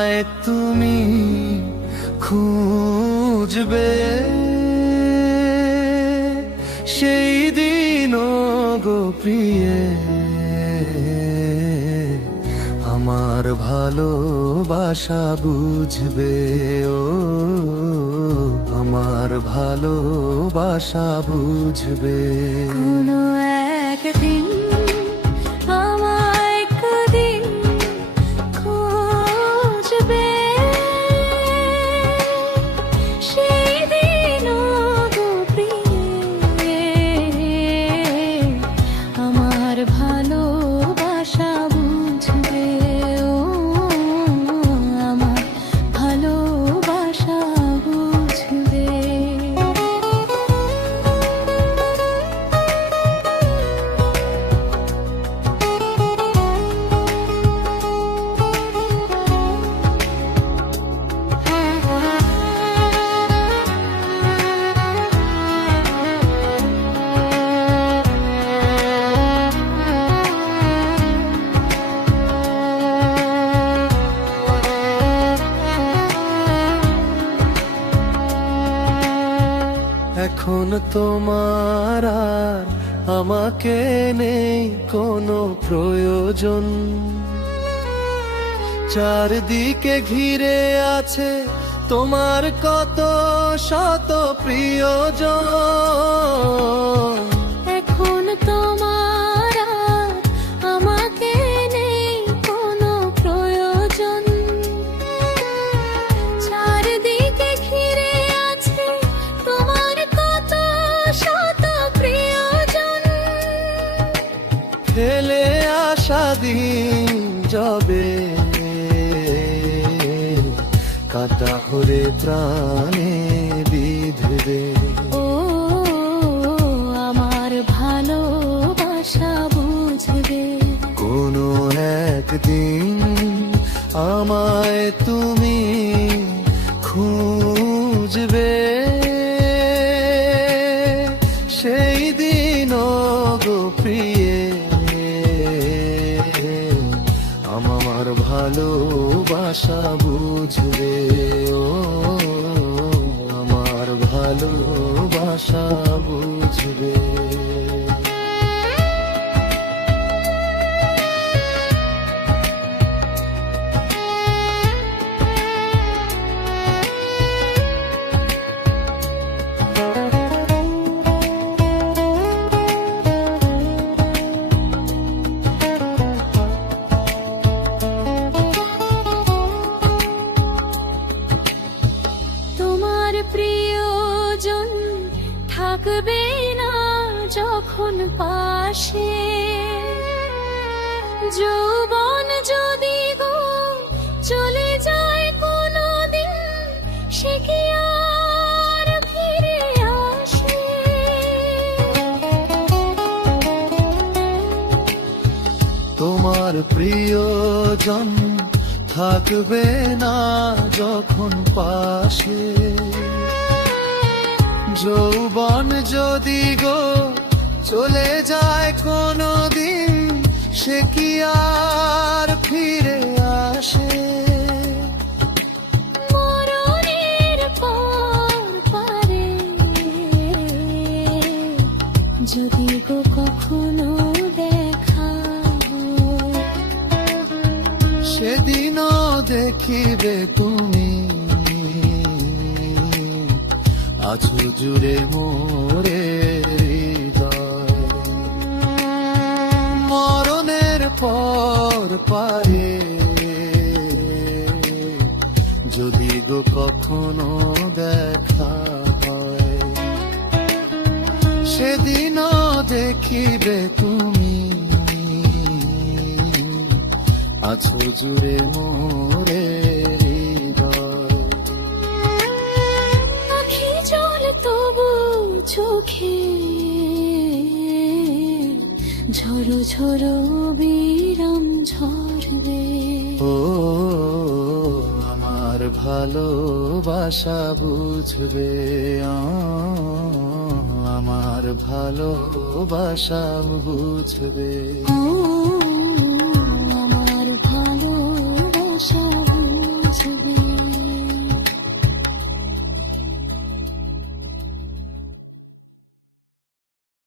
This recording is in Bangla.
আমায় তুমি খুঁজবে সেই দিন গো প্রিয়ে, আমার ভালোবাসা বুঝবে, ও আমার ভালোবাসা বুঝবে। কোনো একদিন আমায় একদিন খুঁজবে সেই দিন গো প্রিয়ে, আমার ভালোবাসা বুঝবে, ও আমার ভালোবাসা বুঝবে। এখন তোমার আর আমাকে নেই কোনো প্রয়োজন, চারদিকে ঘিরে আছে তোমার কত শত প্রিয়জন। এখন তোমার আর আমাকে নেই কোনো প্রয়োজন, চারদিকে ঘিরে আছে তোমার কত শত প্রিয়জন। ফেলে আসা দিন যাবে, কাটা হরে প্রাণে বিঁধবে, ও আমার ভালোবাসা বুঝবে। কোনো একদিন আমায় তুমি খুঁজবে সেই দিন গো প্রিয়ে, আমার ভালোবাসা বুঝবে, ও আমার ভালোবাসা বুঝবে। তোমার প্রিয়জন থাকবে না যখন পাশে, যৌবন যদি গো চলে যায় কোনো দিন, সে কি আর ফিরে আসে? তোমার প্রিয়জন থাকবে না যখন পাশে, যৌবন যদি গো চলে যায় কোনো দিন, সে কি আর ফিরে আসে? মরণের পর পারে যদি গো কখনো দেখা হয়, সেদিনও দেখিবে তুমি আছো জুড়ে মোরে হৃদয়। মরণের পর পারে যদি গো কখনো দেখা হয়, সেদিনও দেখিবে তুমি আছো জুড়ে মোরে হৃদয়। আখি জল তবু চোখে ঝরো ঝরো বিরাম ঝরবে, ও আমার ভালোবাসা বুঝবে, আমার ভালোবাসা বুঝবে। ও